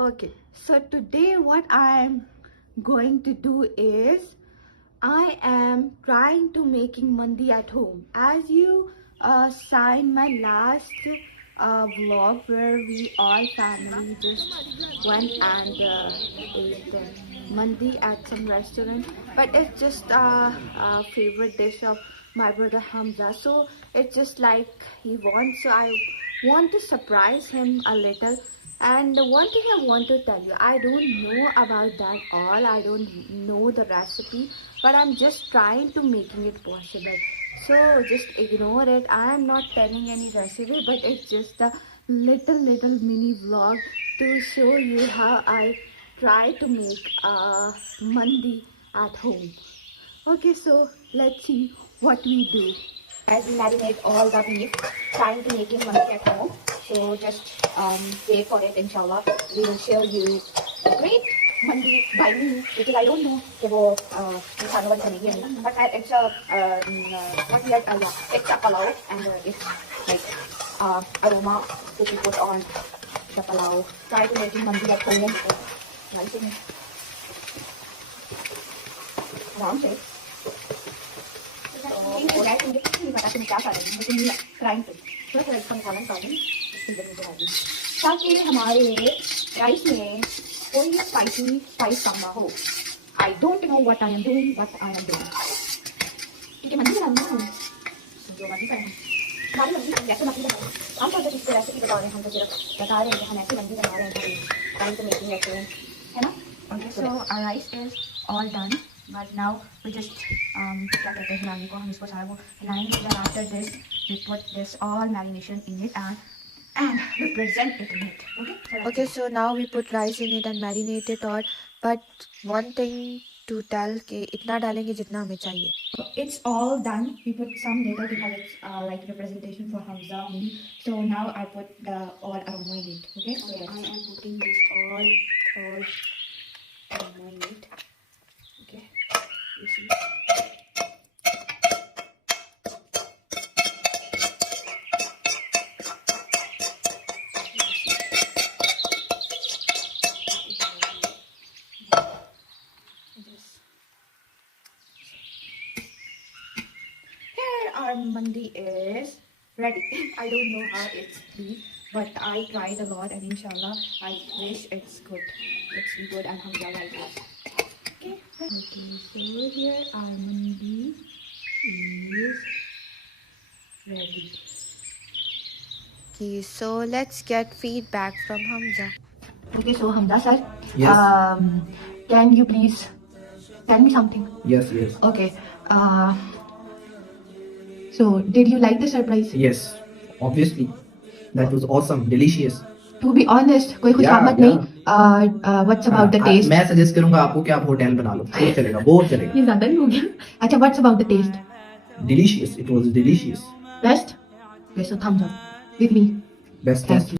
Okay, so today what I'm going to do is I am trying to making mandi at home. As you saw in my last vlog where we all family just went and ate mandi at some restaurant, but it's just a favorite dish of my brother Hamza, so it's just like he wants, so I want to surprise him a little. And one thing I want to tell you, I don't know about that all, I don't know the recipe, but I'm just trying to making it possible. So just ignore it. I am not telling any recipe, but it's just a little mini vlog to show you how I try to make mandi at home. Okay, so let's see what we do. As we marinate all the beef, trying to making mandi at home. So just wait for it, inshallah. We will show you a great mandi by me, because I don't know but it's a it's a palau, and it's like aroma that you put on the palau. Try to making mandi at home. Round shape. ताकि हमारे rice में कोई spice कम ना हो. I don't know what I am doing, ठीक है. Mummy बनाना है जो मम्मी बनाए हमारी मम्मी जैसे मम्मी बनाए हम तो इसको रेसिपी बता रहे हैं, हम तो सिर्फ बता रहे हैं कि हम ऐसे मम्मी बना रहे हैं टाइम टू मेकिंग ऐसे है ना. So our rice is all done, but now we just क्या कहते हैं हिलाने को, हम इसको सारा वो हिलाएंगे. Then after this we put this all marination in it and represent it in it. Okay, so now we put rice in it and marinate it all, but one thing to tell कि इतना डालेंगे जितना हमें चाहिए. It's all done. We put some little because it's like representation for Hmza only. So now I put the all aroma in it. Okay, so I am putting this all aroma in it. Okay, you see. Our mandi is ready. I don't know how it's be, but I tried a lot and inshallah I wish it's good. It's be good and Hajra like this. Okay, so here our mandi is ready. Okay, so let's get feedback from Hmza. Okay, so Hmza sir, yes. Can you please tell me something? Yes. Okay. So, did you like the surprise? Yes, obviously. That was awesome, delicious. To be honest, कोई खुशामद नहीं. What's about the taste? मैं suggest करूंगा आपको कि आप hotel बना लो, बहुत चलेगा, बहुत चलेगा. ये ज़्यादा नहीं हो गया? अच्छा, what's about the taste? Delicious, it was delicious. Best? Okay, so thumbs up with me. Best.